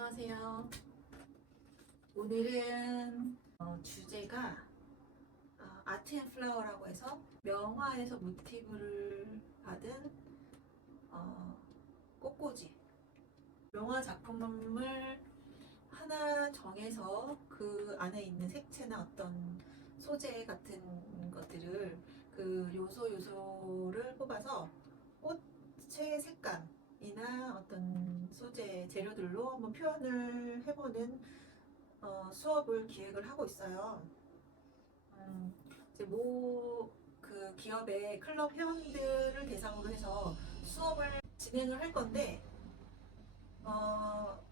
안녕하세요. 오늘은 주제가 아트 앤 플라워라고 해서 명화에서 모티브를 받은 어, 꽃꽂이 명화 작품을 하나 정해서 그 안에 있는 색채나 어떤 소재 같은 것들을 그 요소를 뽑아서 꽃의 색감이나 어떤 소재 재료들로 한번 표현을 해보는 수업을 기획을 하고 있어요. 이제 그 기업의 클럽 회원들을 대상으로 해서 수업을 진행을 할 건데,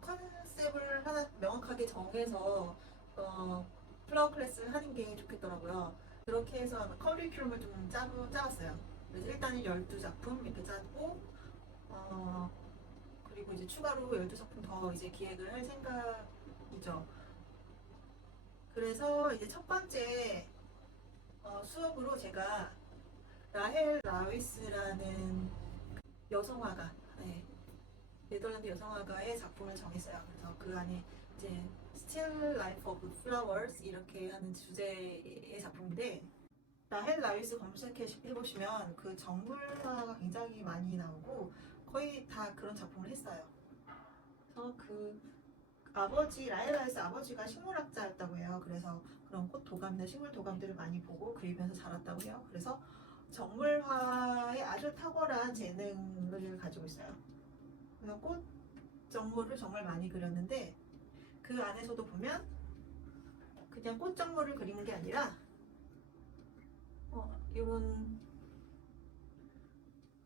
컨셉을 하나 명확하게 정해서 플라워 클래스를 하는 게 좋겠더라고요. 그렇게 해서 커리큘럼을 좀 짜봤어요. 그래서 일단은 12작품 이렇게 짜고, 어, 그리고 이제 추가로 12작품 더 이제 기획을 할 생각이죠. 그래서 이제 첫 번째 수업으로 제가 라헬 라위스라는 여성화가, 네, 네덜란드 여성화가의 작품을 정했어요. 그래서 그 안에 이제 Still Life of Flowers 이렇게 하는 주제의 작품인데, 라헬 라위스 검색해 보시면 그 정물화가 굉장히 많이 나오고 거의 다 그런 작품을 했어요. 그래서 그 아버지 라헬 라위스 아버지가 식물학자였다고 해요. 그래서 그런 꽃 도감들, 식물 도감들을 많이 보고 그리면서 자랐다고 해요. 그래서 정물화에 아주 탁월한 재능을 가지고 있어요. 그래서 꽃 정물을 정말 많이 그렸는데 그 안에서도 보면 그냥 꽃 정물을 그리는 게 아니라 이런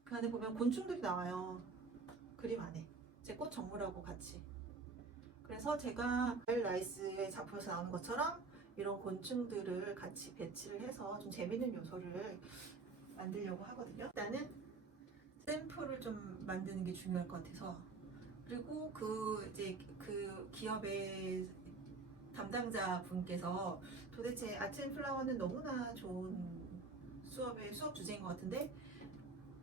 그 안에 보면 곤충들이 나와요. 그림 안에 제 꽃 정물하고 같이. 그래서 제가 라이스의 작품에서 나오는 것처럼 이런 곤충들을 같이 배치를 해서 좀 재밌는 요소를 만들려고 하거든요. 일단은 샘플을 좀 만드는 게 중요할 것 같아서, 그리고 이제 그 기업의 담당자 분께서 도대체 아트 앤 플라워는 너무나 좋은 수업 주제인 것 같은데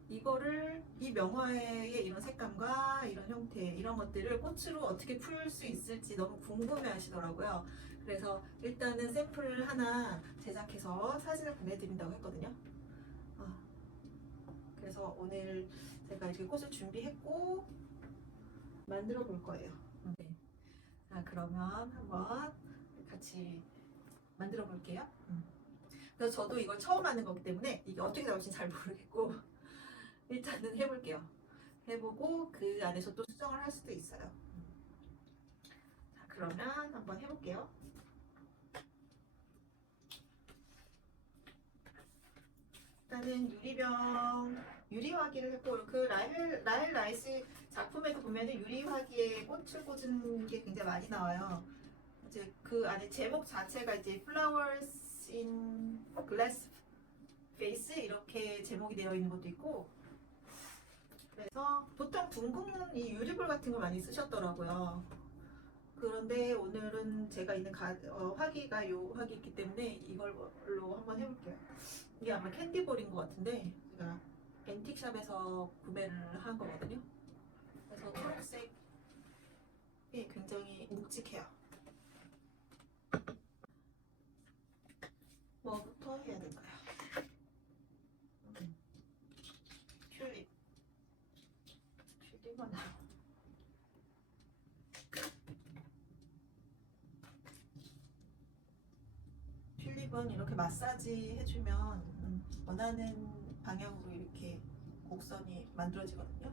이거를 이 명화의 이런 색감과 이런 형태 이런 것들을 꽃으로 어떻게 풀 수 있을지 너무 궁금해 하시더라고요. 그래서 일단은 샘플을 하나 제작해서 사진을 보내드린다고 했거든요. 그래서 오늘 제가 이렇게 꽃을 준비했고 만들어 볼 거예요. 네. 자, 그러면 한번 같이 만들어 볼게요. 그래서 저도 이걸 처음 하는 거기 때문에 이게 어떻게 나올지 잘 모르겠고 일단은 해볼게요. 해보고 그 안에서 또 수정을 할 수도 있어요. 자, 그러면 한번 해볼게요. 일단은 유리화기를 했고 그 라헬 라이스 작품에서 보면은 유리화기에 꽃을 꽂은 게 굉장히 많이 나와요. 이제 그 안에 제목 자체가 이제 Flowers in Glass Vase 이렇게 제목이 되어 있는 것도 있고, 그래서 보통 둥근 이 유리볼 같은 걸 많이 쓰셨더라고요. 그런데 오늘은 제가 있는 화기가 요 화기 있기 때문에 이걸로 한번 해볼게요. 이게 아마 캔디볼인 것 같은데 제가 앤틱샵에서 구매를 한 거거든요. 그래서 초록색이 굉장히 묵직해요. 뭐부터 해야 될까요? 튤립. 튤립은 튤립은 이렇게 마사지 해주면 원하는 방향으로 이렇게 곡선이 만들어지거든요.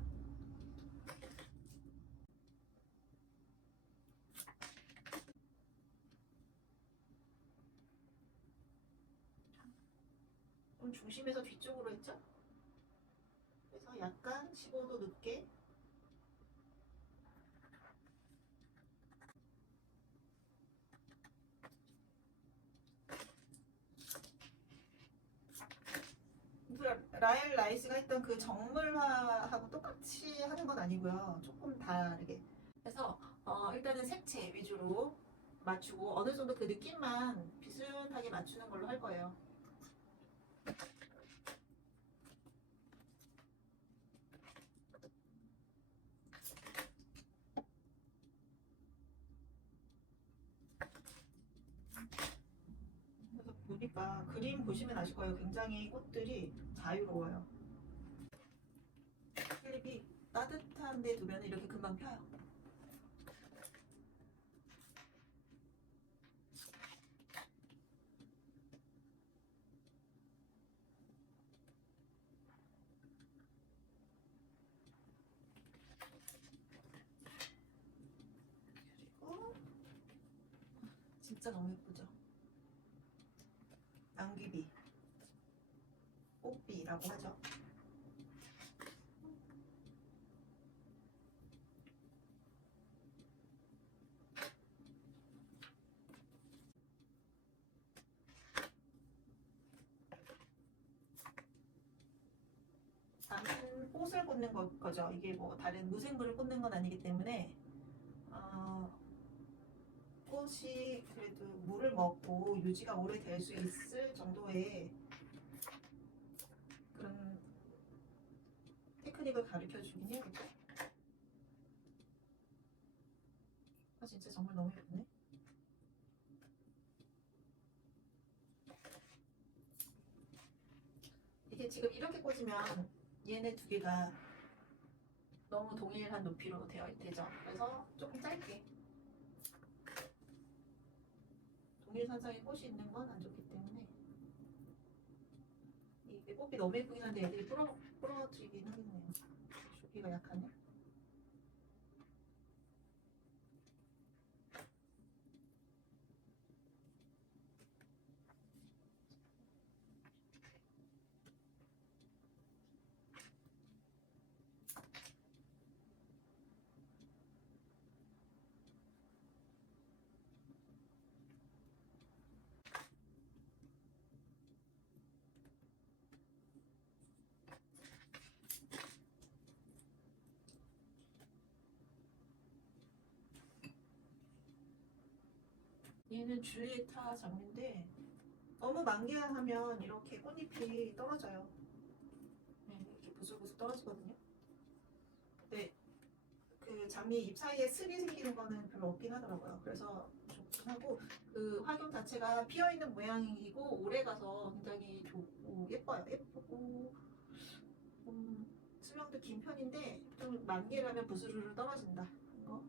좀 중심에서 뒤쪽으로 했죠? 그래서 약간 15도 늦게 라엘 라이스가 했던 그 정물화하고 똑같이 하는 건 아니고요. 조금 다르게. 그래서 일단은 색채 위주로 맞추고 어느 정도 그 느낌만 비슷하게 맞추는 걸로 할 거예요. 그림 보시면 아실 거예요. 굉장히 꽃들이 자유로워요. 튤립이 따뜻한 데 두면 이렇게 금방 펴요. 그리고 진짜 너무 예쁘죠? 양귀비, 꽃비라고 하죠. 단순 꽃을 꽂는 거죠. 이게 뭐 다른 무생물을 꽂는 건 아니기 때문에 꽃이 그래도 물을 먹고 유지가 오래 될 수 있을 정도의 그런 테크닉을 가르쳐 주긴 해야겠죠. 진짜 정말 너무 예쁘네. 이게 지금 이렇게 꽂으면 얘네 두 개가 너무 동일한 높이로 되죠. 그래서 조금 짧게 동일선상에 꽃이 있는 건 안 좋기 때문에 이게 꽃이 너무 예쁘긴 한데 애들이 부러뜨리긴 하겠네요. 주기가 약하네. 얘는 줄리에타 장미인데 너무 만개하면 이렇게 꽃잎이 떨어져요. 네, 이렇게 부슬부슬 떨어지거든요. 근데 그 장미 잎 사이에 습이 생기는 거는 별로 없긴 하더라고요. 그래서 좋긴 하고 그 활동 자체가 피어 있는 모양이고 오래 가서 굉장히 좋고 예뻐요. 예쁘고 수명도 긴 편인데 좀 만개라면 부스르르 떨어진다. 이거.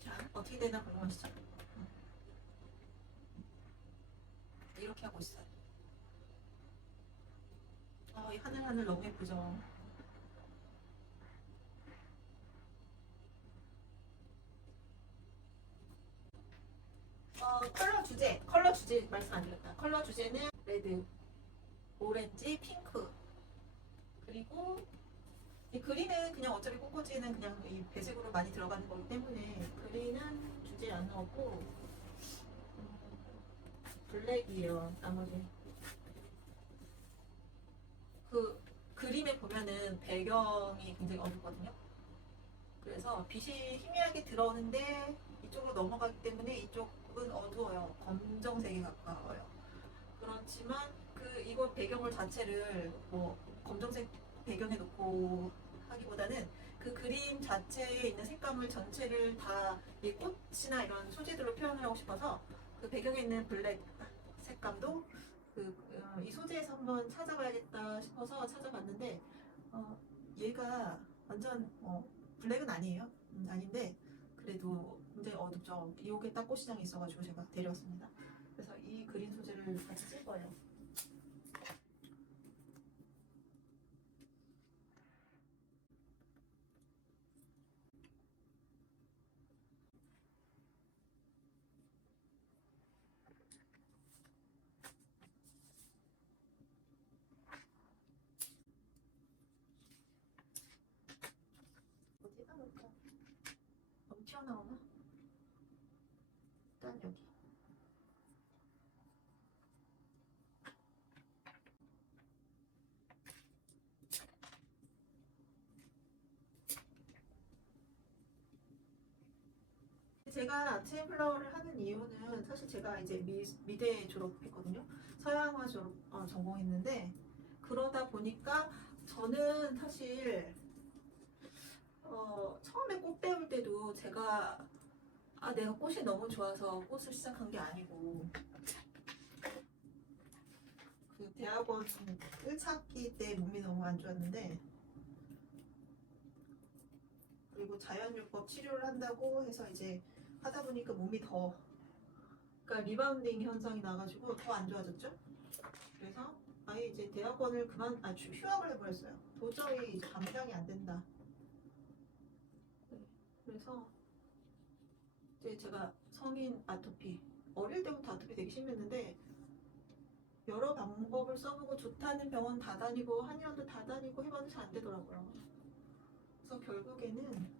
자, 어떻게 되나 궁금하시죠? 이렇게 하고 있어요. 이 하늘 너무 예쁘죠? 컬러 주제 말씀 안 드렸다. 컬러 주제는 레드, 오렌지, 핑크. 그리고 이 그린은 그냥 어차피 꽃꽂이는 그냥 이 배색으로 많이 들어가는 거기 때문에 그린은 주제에 안 넣었고 블랙이에요. 나머지 그 그림에 보면은 배경이 굉장히 어둡거든요. 그래서 빛이 희미하게 들어오는데 이쪽으로 넘어가기 때문에 이쪽은 어두워요. 검정색에 가까워요. 그렇지만 그 이거 배경을 자체를 뭐 검정색 배경에 놓고 하기보다는 그 그림 자체에 있는 색감을 전체를 다 이 꽃이나 이런 소재들로 표현을 하고 싶어서 그 배경에 있는 블랙 색감도 이 소재에서 한번 찾아봐야겠다 싶어서 찾아봤는데 얘가 완전 블랙은 아니에요. 아닌데 그래도 굉장히 어둡죠. 이게 딱 꽃시장에 있어가지고 제가 데려왔습니다. 그래서 이 그린 소재를 같이 쓸 거예요. 어디다 놓을까? 너무 튀어나오나? 일단 여기. 제가 아트 플라워를 하는 이유는 사실 제가 이제 미대 졸업했거든요. 서양화 졸업 전공했는데 그러다 보니까 저는 사실 처음에 꽃 배울 때도 제가 내가 꽃이 너무 좋아서 꽃을 시작한 게 아니고 그 대학원 1차기 때 몸이 너무 안 좋았는데 그리고 자연요법 치료를 한다고 해서 이제 하다 보니까 몸이 더 그러니까 리바운딩 현상이 나가지고 더 안 좋아졌죠. 그래서 아예 이제 대학원을 휴학을 해버렸어요. 도저히 이제 감당이 안 된다. 네, 그래서 이제 제가 성인 아토피 어릴 때부터 아토피 되게 심했는데 여러 방법을 써보고 좋다는 병원 다 다니고 한의원도 다 다니고 해봐도 잘 안 되더라고요. 그래서 결국에는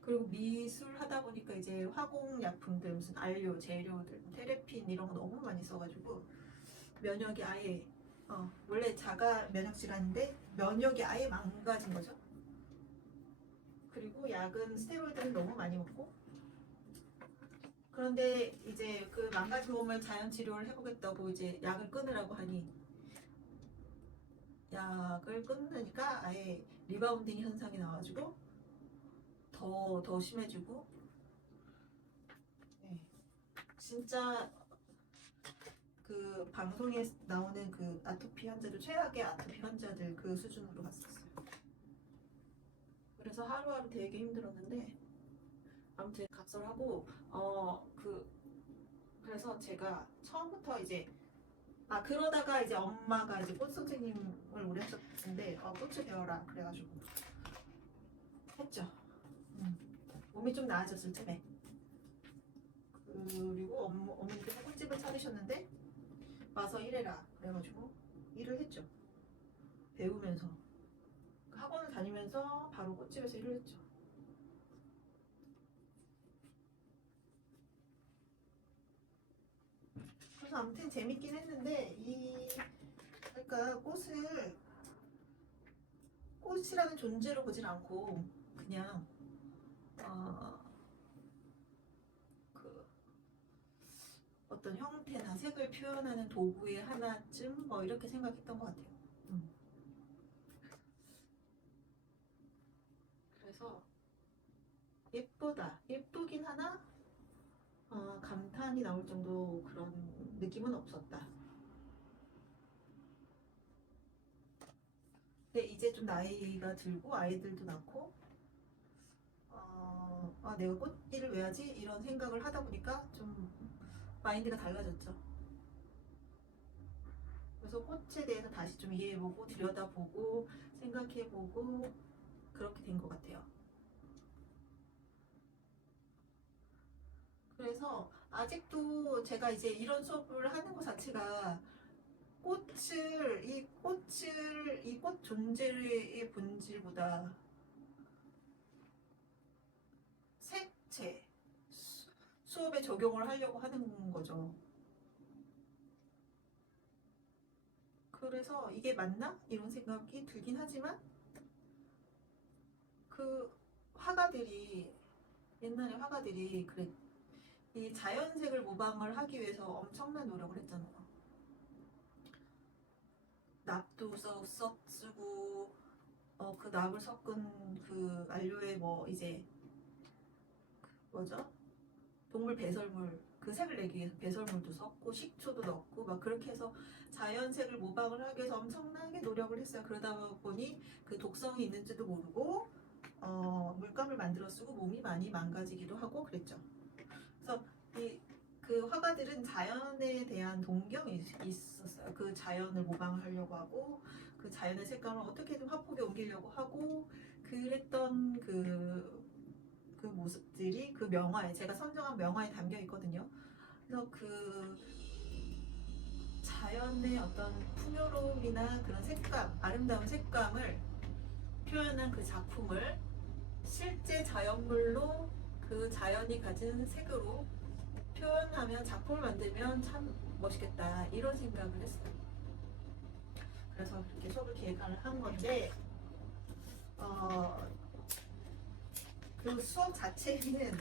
그리고 미술 하다 보니까 이제 화공약품들 무슨 알료, 재료들, 테레핀 이런 거 너무 많이 써가지고 면역이 아예 원래 자가 면역 질환인데 면역이 아예 망가진 거죠. 그리고 약은 스테로이드를 너무 많이 먹고 그런데 이제 그 망가진 몸을 자연 치료를 해보겠다고 이제 약을 끊으라고 하니 약을 끊으니까 아예 리바운딩 현상이 나와가지고 더 심해지고 네. 진짜 그 방송에 나오는 그 아토피 환자들 최악의 아토피 환자들 그 수준으로 갔었어요. 그래서 하루하루 되게 힘들었는데 아무튼 각설하고 그래서 제가 처음부터 이제 그러다가 이제 엄마가 이제 꽃 선생님을 오래 하셨는데 꽃을 배워라 그래가지고 했죠. 몸이 좀 나아졌을 틈에 그리고 어머니께서 꽃집을 차리셨는데 와서 일해라 그래가지고 일을 했죠. 배우면서 학원을 다니면서 바로 꽃집에서 일을 했죠. 그래서 아무튼 재밌긴 했는데 그러니까 꽃이라는 존재로 보진 않고 그냥 그 어떤 형태나 색을 표현하는 도구의 하나쯤 뭐 이렇게 생각했던 것 같아요. 그래서 예쁘긴 하나 감탄이 나올 정도 그런 느낌은 없었다. 근데 이제 좀 나이가 들고 아이들도 낳고 내가 꽃일을 왜 하지? 이런 생각을 하다 보니까 좀 마인드가 달라졌죠. 그래서 꽃에 대해서 다시 좀 이해해보고 들여다보고 생각해보고 그렇게 된 것 같아요. 그래서 아직도 제가 이제 이런 수업을 하는 것 자체가 이 꽃 존재의 본질보다 색채 수업에 적용을 하려고 하는 거죠. 그래서 이게 맞나? 이런 생각이 들긴 하지만 그 옛날에 화가들이 그래 이 자연색을 모방을 하기 위해서 엄청난 노력을 했잖아요. 납도 쓰고 그 납을 섞은 그 안료에 뭐 이제 뭐죠? 동물 배설물 그 색을 내기 위해서 배설물도 섞고 식초도 넣고 막 그렇게 해서 자연색을 모방을 하기 위해서 엄청나게 노력을 했어요. 그러다 보니 그 독성이 있는지도 모르고 물감을 만들어 쓰고 몸이 많이 망가지기도 하고 그랬죠. 그래서 그 화가들은 자연에 대한 동경이 있었어요. 그 자연을 모방하려고 하고 그 자연의 색감을 어떻게든 화폭에 옮기려고 하고 그랬던 그 모습들이 그 명화에 제가 선정한 명화에 담겨 있거든요. 그래서 그 자연의 어떤 풍요로움이나 그런 색감, 아름다운 색감을 표현한 그 작품을 실제 자연물로 그 자연이 가진 색으로 표현하면 작품을 만들면 참 멋있겠다 이런 생각을 했어요. 그래서 그렇게 수업을 기획을 한 건데 그 수업 자체는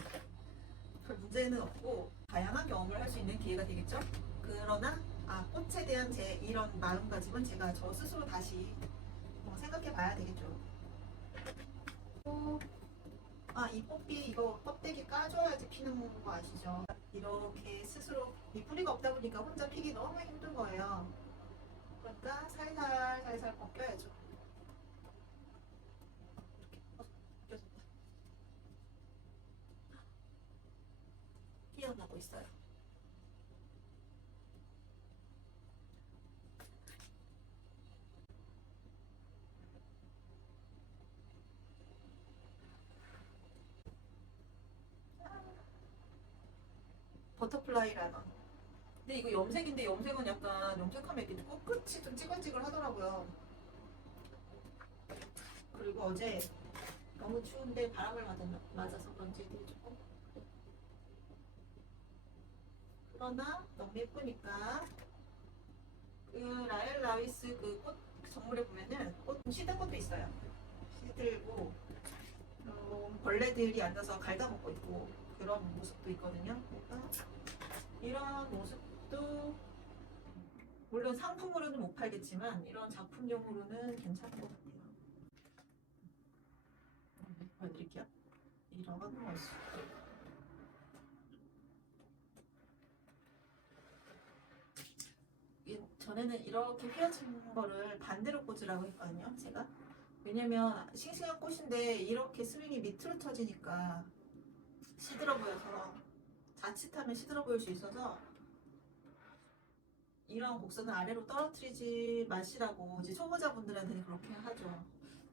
별 문제는 없고 다양한 경험을 할 수 있는 기회가 되겠죠. 그러나 꽃에 대한 제 이런 마음가짐은 제가 저 스스로 다시 생각해 봐야 되겠죠. 또, 이 꽃피 이거 껍데기 까줘야지 피는 거 아시죠? 이렇게 스스로 이 뿌리가 없다 보니까 혼자 피기 너무 힘든 거예요. 그러니까 살살 벗겨야죠. 이렇게 벗겨졌다. 피어나고 있어요. 버터플라이 라너. 근데 이거 염색인데 염색은 약간 염색하면 이렇게 끝이 좀 찌글찌글 하더라고요. 그리고 어제 너무 추운데 바람을 맞아서 그런지 되게 조금. 그러나 너무 예쁘니까 그 라엘 라위스 그 꽃 정물에 보면은 꽃 시들꽃도 있어요. 시들고 벌레들이 앉아서 갉아먹고 있고 그런 모습도 있거든요. 그러니까 이런 모습도 물론 상품으로는 못 팔겠지만 이런 작품용으로는 괜찮은 것 같아요. 보여드릴게요. 이런 모습. 전에는 이렇게 휘어진 거를 반대로 꽂으라고 했거든요, 제가. 왜냐면 싱싱한 꽃인데 이렇게 스윙이 밑으로 쳐지니까 시들어 보여서 자칫하면 시들어 보일 수 있어서 이런 곡선을 아래로 떨어뜨리지 마시라고 이제 초보자분들한테는 그렇게 하죠.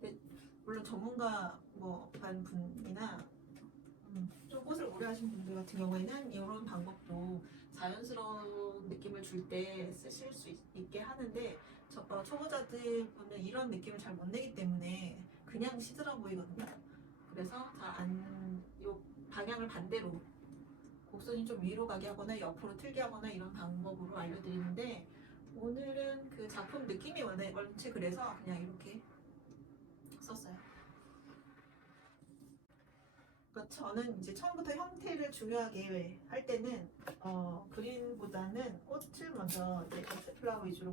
근데 물론 전문가 반 분이나 좀 꽃을 오래 하신 분들 같은 경우에는 이런 방법도 자연스러운 느낌을 줄 때 쓰실 수 있게 하는데 초보자들 분은 이런 느낌을 잘 못 내기 때문에 그냥 시들어 보이거든요. 그래서 요 방향을 반대로 곡선이 좀 위로 가게 하거나 옆으로 틀게 하거나 이런 방법으로 알려드리는데 오늘은 그 작품 느낌이 원체 그래서 그냥 이렇게 썼어요. 그러니까 저는 이제 처음부터 형태를 중요하게 할 때는 그림보다는 꽃을 먼저 이제 에스플라워 위주로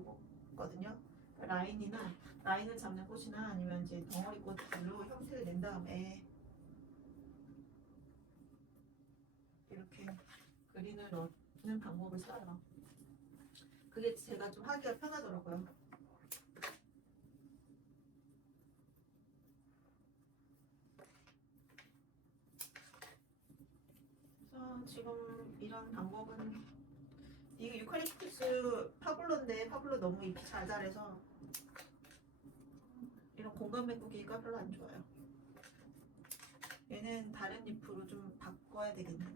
보거든요. 그러니까 라인을 잡는 꽃이나 아니면 이제 덩어리 꽃들로 형태를 낸 다음에 이렇게 그린을 넣는 방법을 써요. 그게 제가 좀 하기가 편하더라고요. 그래서 지금 이런 방법은 이게 유칼립투스 파블로인데 파블로 너무 잎이 잘 자라서 이런 공간 메꾸기가 별로 안 좋아요. 얘는 다른 잎으로 좀 바꿔야 되겠네요.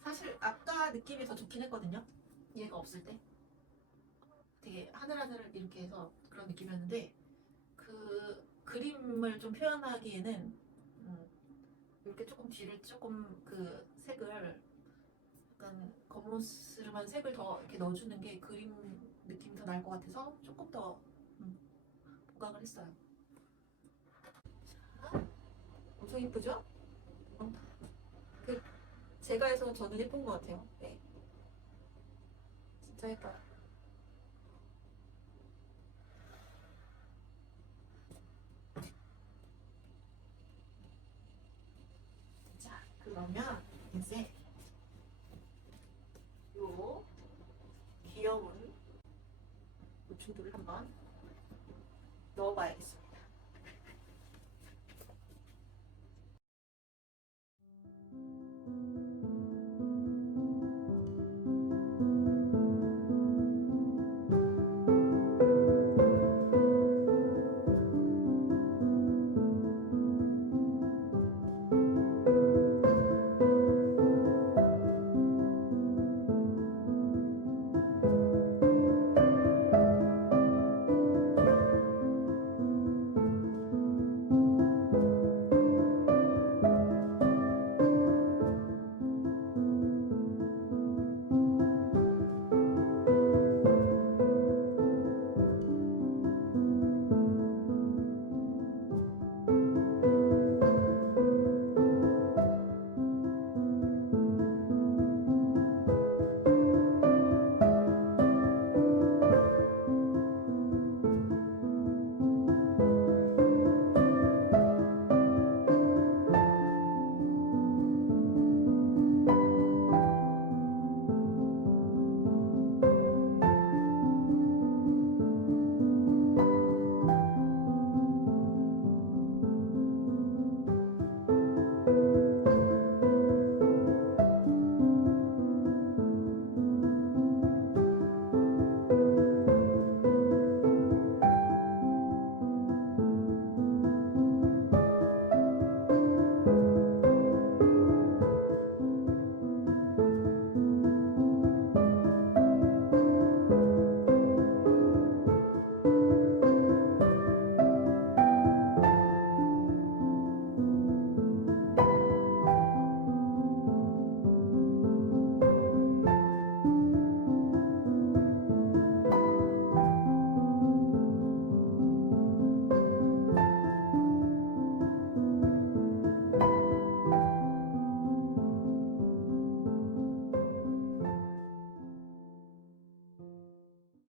사실 아까 느낌이 더 좋긴 했거든요. 얘가 없을 때 되게 하늘하늘 이렇게 해서 그런 느낌이었는데 그 그림을 좀 표현하기에는 이렇게 조금 뒤를 조금 그 색을 약간 검은스름한 색을 더 이렇게 넣어주는 게 그림 느낌이 더 날 것 같아서 조금 더 보강을 했어요. 엄청 이쁘죠? 그 제가 해서 저는 예쁜 것 같아요. 네, 진짜 예뻐요. 자, 그러면 이제 요 귀여운 고충돌을 한번 넣어봐야겠어요.